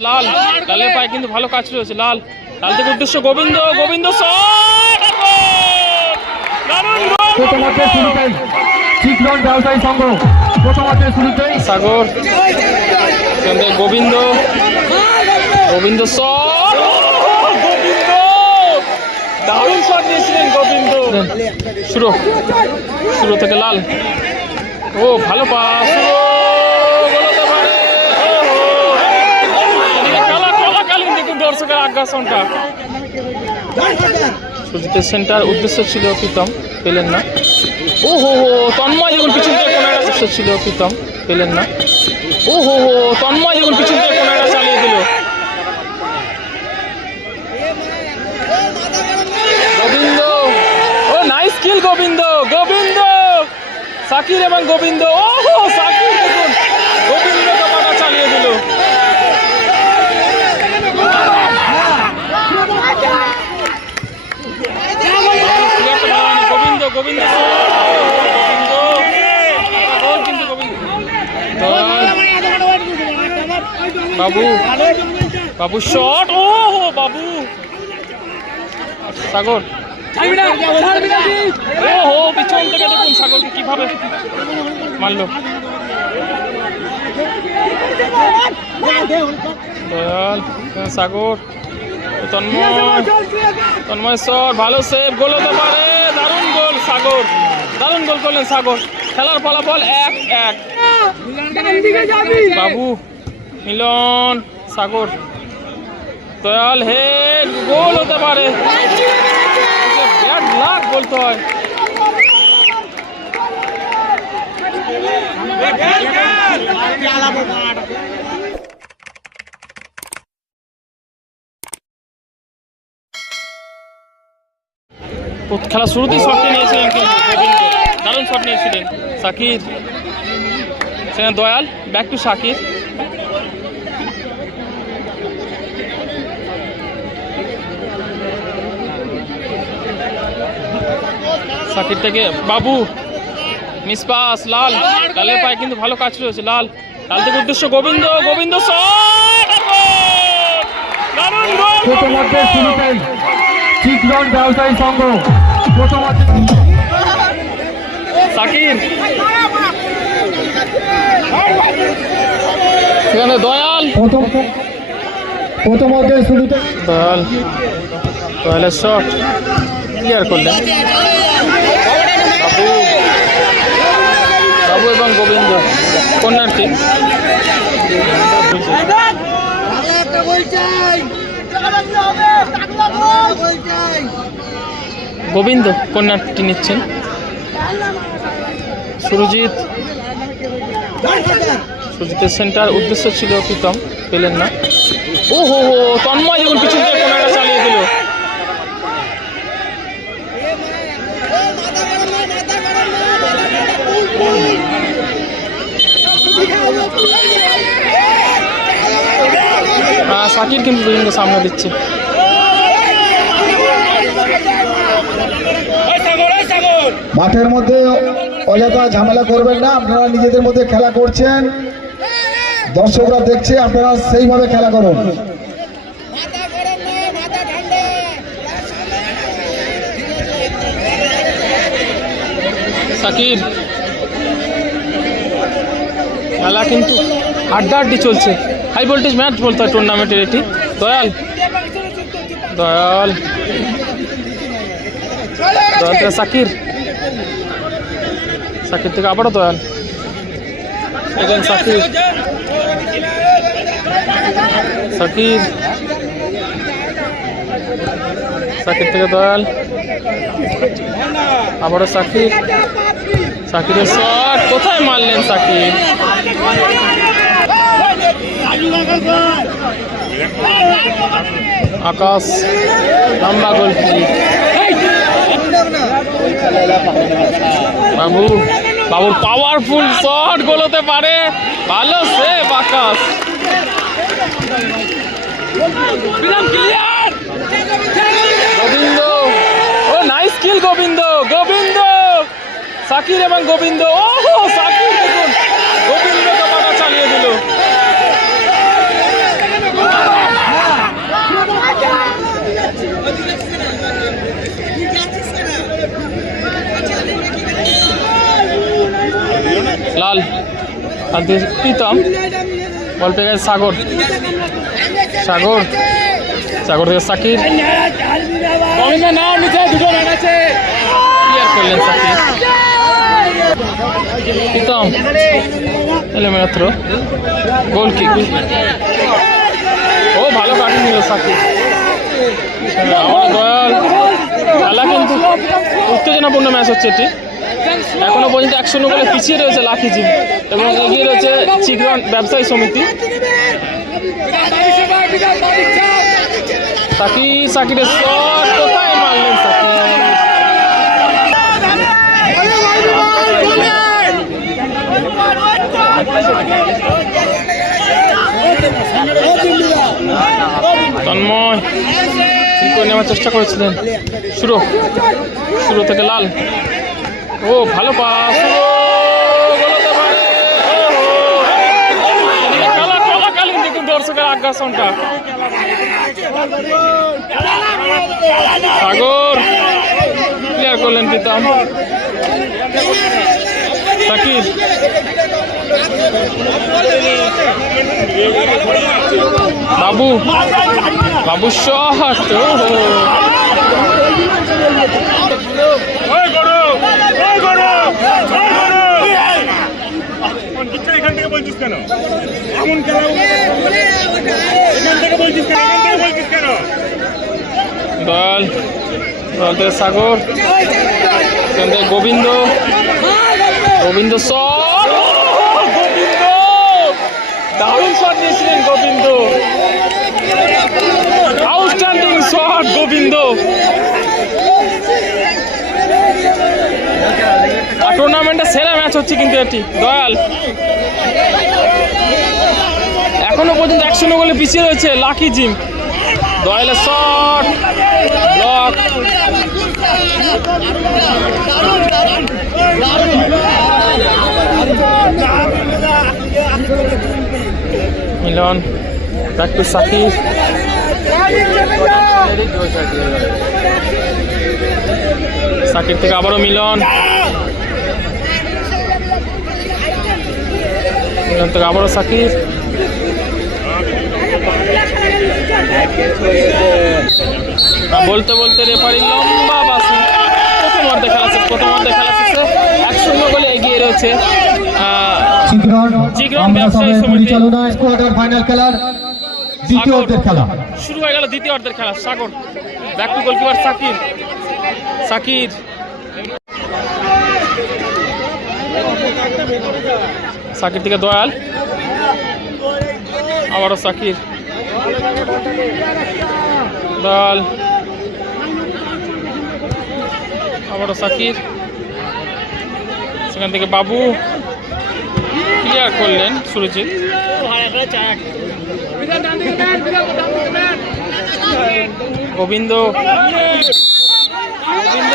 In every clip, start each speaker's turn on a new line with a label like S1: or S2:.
S1: লাল। লালের পায়ে কিন্তু ভালো কাজ রয়েছে লাল। লাল থেকে উদ্দেশ্য গোবিন্দ গোবিন্দ সাগর গোবিন্দ। গোবিন্দ! গোবিন্দ। দারুণ শট নিয়েছিলেন গোবিন্দ। শুরু। শুরু থেকে লাল। ও ভালো পাস। ও, গোল হতে পারে। ওহো। এদিকে কালা চলাকালীন দেখুন আগ্রাসনটা সুজিতের সেন্টার উদ্দেশ্য ছিল প্রীতম, পেলেন না। ও হো হো তন্ময় যখন পিছন থেকে কোনায় উদ্দেশ্য ছিল প্রীতম, পেলেন না। ও হো হো তন্ময় যখন পিছন থেকে কোনায় চালিয়ে দিল। গোবিন্দ, ও নাইস কিল গোবিন্দ। গোবিন্দ! সাকির এবং গোবিন্দ। ও হো সাকির দেখুন গোবিন্দ দোকানটা চালিয়ে দিল গোবিন্দ গোবিন্দ গোবিন্দ গোল কিন্তু গোবিন্দ বাবু। বাবু শট ও হো, বাবু। সাগর। পিছন থেকে কীভাবে দয়াল, সাগর, তন্ময়। তন্ময় শট ভালো সেভ গোল হতে পারে। দারুণ গোল, সাগর। দারুণ গোল করলেন সাগর। খেলার ফলাফল এক এক। বাবু। মিলন সাগর। দয়াল হেড গোল হতে পারে। বলতে হয়। খেলা শুরুতেই শটটি নিয়েছিলেন দারুণ শট নিয়েছিলেন। সাকির। সেখানে দয়াল ব্যাক টু সাকির। সাকির থেকে। বাবু মিসপাস লাল। লালের পায়ে কিন্তু ভালো কাজ রয়েছে লাল। লাল থেকে উদ্দেশ্য গোবিন্দ গোবিন্দ
S2: প্রথমার্ধের শুরুতেই ব্যবসায়ী সংঘ। প্রথমার্ধে
S1: সেখানে দয়াল।
S2: প্রথম
S1: দয়াল। দয়ালের শট ক্লিয়ার করলেন বাবু বাবু এবং গোবিন্দ কন্যার টিম
S3: একটা বই চাই টাকা লাগলে হবে টাকা লাগবে বই চাই
S1: গোবিন্দ কন্যাটি নিচ্ছেন? সুরজিৎ। সুরজিতের সেন্টার, উদ্দেশ্য ছিল প্রীতম, পেলেন না। ও হো হো তন্ময় যখন পিছন থেকে চালিয়ে দিল আহ, সাকির কিন্তু দুজনকে সামনে দিচ্ছে।
S2: মাঠের মধ্যে অযথা ঝামেলা করবেন না আপনারা নিজেদের মধ্যে খেলা করছেন। দর্শকরা দেখছে আপনারা সেইভাবে খেলা করুন।
S1: সাকিব খেলা কিন্তু আড্ডাআড্ডি চলছে। হাই ভোল্টেজ ম্যাচ বলতে হয় টুর্নামেন্টের এটি। দয়াল। দয়াল। দয়াল সাকির। সাকির থেকে আবারও দয়াল। এগেন সাকির। সাকির। সাকির থেকে দয়াল। আবারও সাকির। সাকিরের শট কোথায় মারলেন সাকির আকাশ, লম্বা গোল বাবু, বাবুর পাওয়ারফুল শট গোল হতে পারে। ভালো সেভ আকাশ। গোবিন্দ। ও নাইস কিল গোবিন্দ। গোবিন্দ! সাকির এবং গোবিন্দ। ও সাকির দেখুন। গোবিন্দ কাপাটা চালিয়ে দিল। লাল। আর প্রীতম। বল গেছে সাগর। সাগর। সাগর থেকে সাকির। নাম নিচে দুজন আছে। ক্লিয়ার করলেন সাকির। প্রীতম ও, ভালো কাটিং নিল সাকিব। আমার খেলা কিন্তু উত্তেজনাপূর্ণ ম্যাচ হচ্ছে এটি। এখনও পর্যন্ত এক শূন্য গোলে পিছিয়ে রয়েছে লাকি জিম এবং এগিয়ে রয়েছে চিকরন ব্যবসায়ী সমিতি। সাকি সাকিরের শট কোথায় মারলেন সাকি তন্ময় করে নেওয়ার চেষ্টা করেছিলেন। শুরু শুরু থেকে লাল। ও, ভালো পাস। দর্শকের আগ্রাসনটা। সাগর ক্লিয়ার করলেন প্রীতম। সাকিব। বাবু। বাবু শট।
S4: এখান থেকে বলছিস কেন
S1: সাগর। থেকে গোবিন্দ। গোবিন্দ শট গোবিন্দ দারুণ শট নিয়েছিলেন গোবিন্দ। Outstanding shot Govinda. টুর্নামেন্টের সেরা ম্যাচ হচ্ছে কিন্তু এটি। দয়াল। এখনও পর্যন্ত এক শূন্য গোলে পিছিয়ে রয়েছে লাকি জিম। দয়ালের shot. Block Milan back to Sakib. Sakib থেকে আবারও মিলন। মিলন থেকে আবারও সাকিব। বলতে বলতে রেফারি লম্বা বাসি প্রথম অর্ধে খেলা শেষ প্রথম অর্ধে খেলা শেষে এক শূন্য গোলে এগিয়ে রয়েছে শুরু হয়ে গেল দ্বিতীয় অর্ধের খেলা Sagar. Back to goalkeeper Sakir. Sakir. Sakir থেকে দয়াল। আবারও সাকির। দয়াল আবারও সাকির সেখান থেকে বাবু। ক্লিয়ার করলেন সুরজিৎ। গোবিন্দ। গোবিন্দ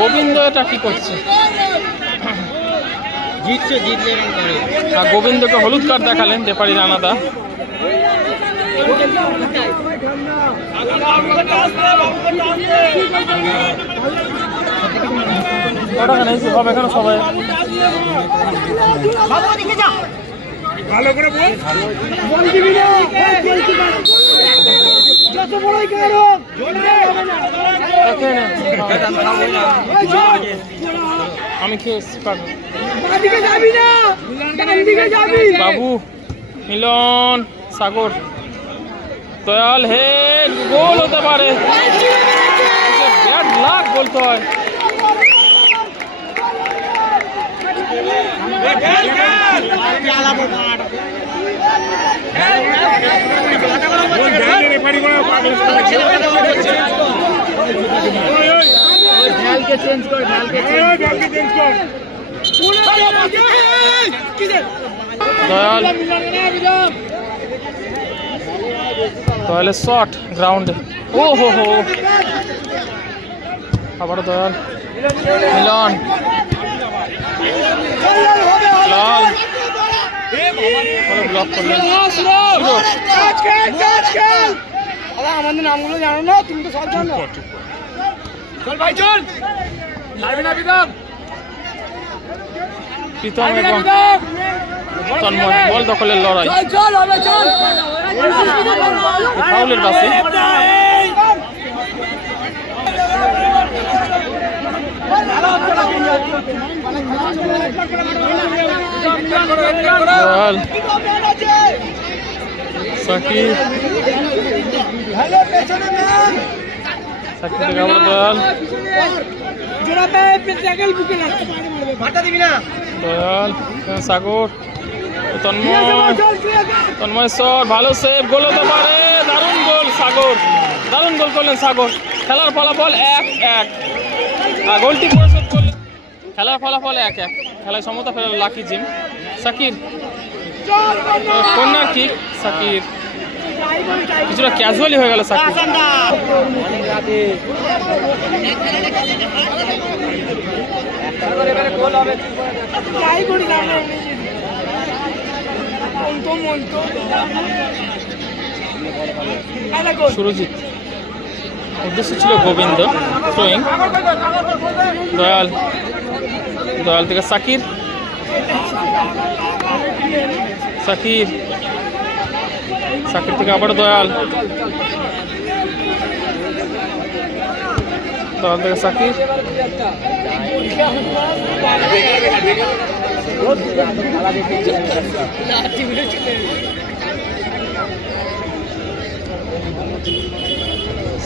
S1: গোবিন্দ এটা কি করছে?
S3: জিতছে জিতলে
S1: আর গোবিন্দকে হলুদ কার্ড দেখালেন রেফারি রানাদা এখানে। আমি খেয়ে পাগল। বাবু মিলন সাগর। দয়াল হে গোল হতে পারে। ব্যাড লাক বলতে হয়।
S4: কর
S3: চেঞ্জ কর।
S1: দয়াল। দয়ালের শট গ্রাউন্ডে ও হো হো। আবার দয়াল। মিলন। লাল। ব্লক করলেন।
S3: আমাদের নামগুলো জানো না? তুমি তো সব জানো। চল ভাই চল। ছাড়বি না বিদম
S1: প্রীতম এবং তন্ময় বল দখলের লড়াই। ফাউলের পাশে সাকিব। সাকিব থেকে আবার দয়াল
S3: বুকে লাগছে মাথা দিবি না।
S1: দয়াল সাগর, তন্ময় তন্ময় সর ভালো সেভ গোল হতে পারে, দারুণ গোল সাগর, দারুণ গোল করলেন সাগর। খেলার ফলাফল এক এক। আর গোলটি পরিশোধ করলেন। খেলার ফলাফল এক এক। খেলায় সমতা ফেরাল লাকি জিম। সাকির, কন্যার কিক সাকির। কিছুটা ক্যাজুয়ালি হয়ে গেল সাকির। সুরজিৎ। উদ্দেশ্য ছিল গোবিন্দ থ্রোয়িং দয়াল দয়াল থেকে সাকির। সাকির। সাকির থেকে আবার দয়াল। দয়াল থেকে সাকির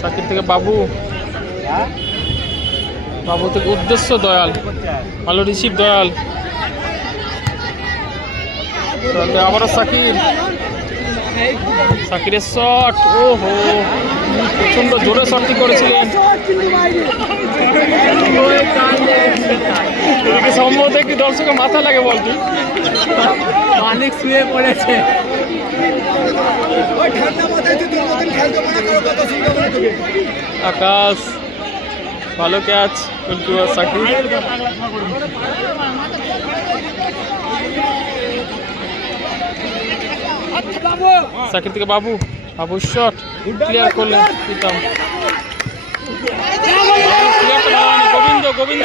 S1: সাকির থেকে বাবু। বাবু থেকে উদ্দেশ্য দয়াল। ভালো রিসিভ দয়াল। আবারও সাকির সাকিরের শট ও হো প্রচণ্ড জোরে শটটি করেছিলেন। সম্ভবত একটি দর্শকের মাথা লাগে বলটি
S3: অনেক শুয়ে পড়েছে।
S1: আকাশ ভালো ক্যাচ গোলকিপার সাকিব। সাকিব থেকে বাবু বাবু শট ক্লিয়ার করলেন প্রীতম। গোবিন্দ গোবিন্দ গোবিন্দ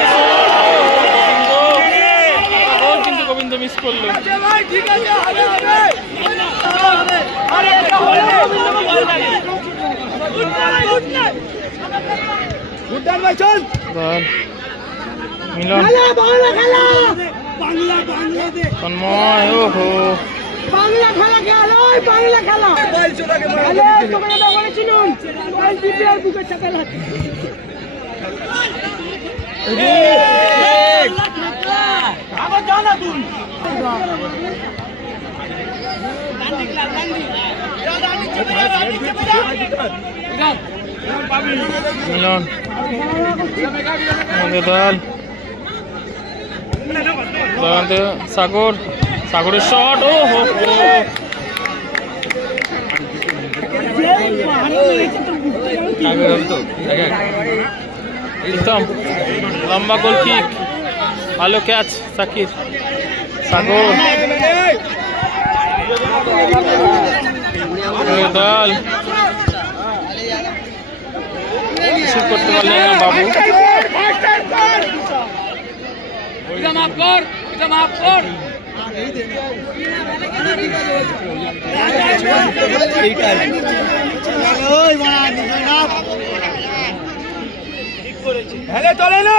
S1: কিন্তু গোবিন্দ মিস করল মিলন।
S3: বাংলা খেলা বাংলা বাংলা দে
S1: তন্ময় ও হো
S3: বাংলা খেলা খেলা ওই বাংলা খেলা। তো বলেছিলাম বুকে চাপে আবার না তুই
S1: মিলন। সাগর। সাগরের শট ও হো লম্বা গোল কিক ভালো ক্যাচ সাকির সাগর দয়াল কিছু করতে পারলেন না বাবু
S3: মাফ কর এটা মাফ কর হেলে চলে না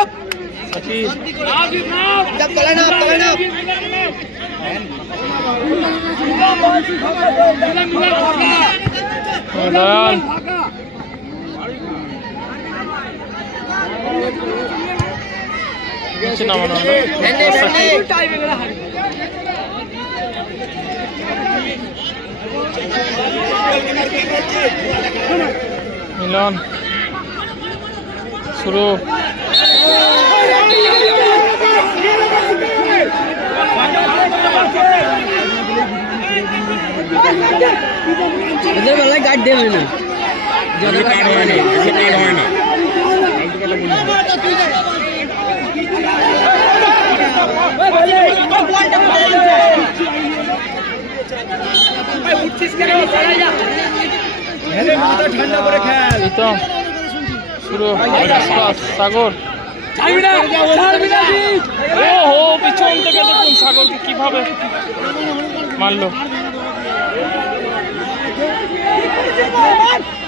S1: নিচে নামানো হলো সাকির মিলন শুরু
S3: এদের বেলায় গার্ড দেবে না
S4: এগুলো কাট হয় না কাট হয় না কথা বলিস না।
S3: ঠান্ডা করে খেল।
S1: প্রীতম শুরু। সাগর। ও হো পিছন থেকে দেখুন সাগরকে কীভাবে মারলো।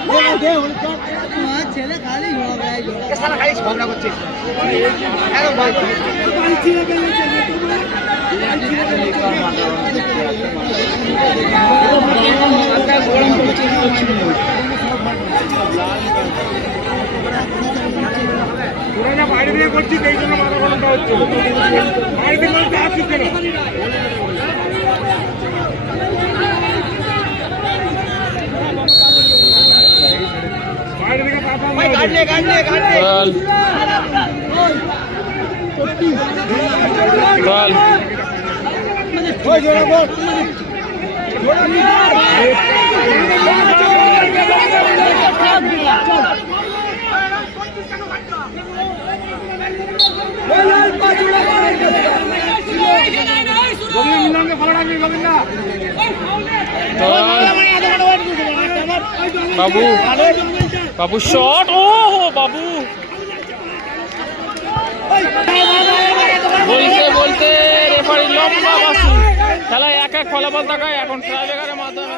S3: তোরা করছিস এই জন্য মাথা গরমটা হচ্ছে। থেকে বলতে আসছিস কেন
S1: বল বল
S3: মিলনকে ফলো রাখবি গোবিন্দা
S1: বল বাবু। বাবু শট ও হো, বাবু। বলতে বলতে রেফারি লম্বা বাসু খেলা এক এক ফলাফল থাকায় এখন ট্রাইবেকারের মাধ্যমে।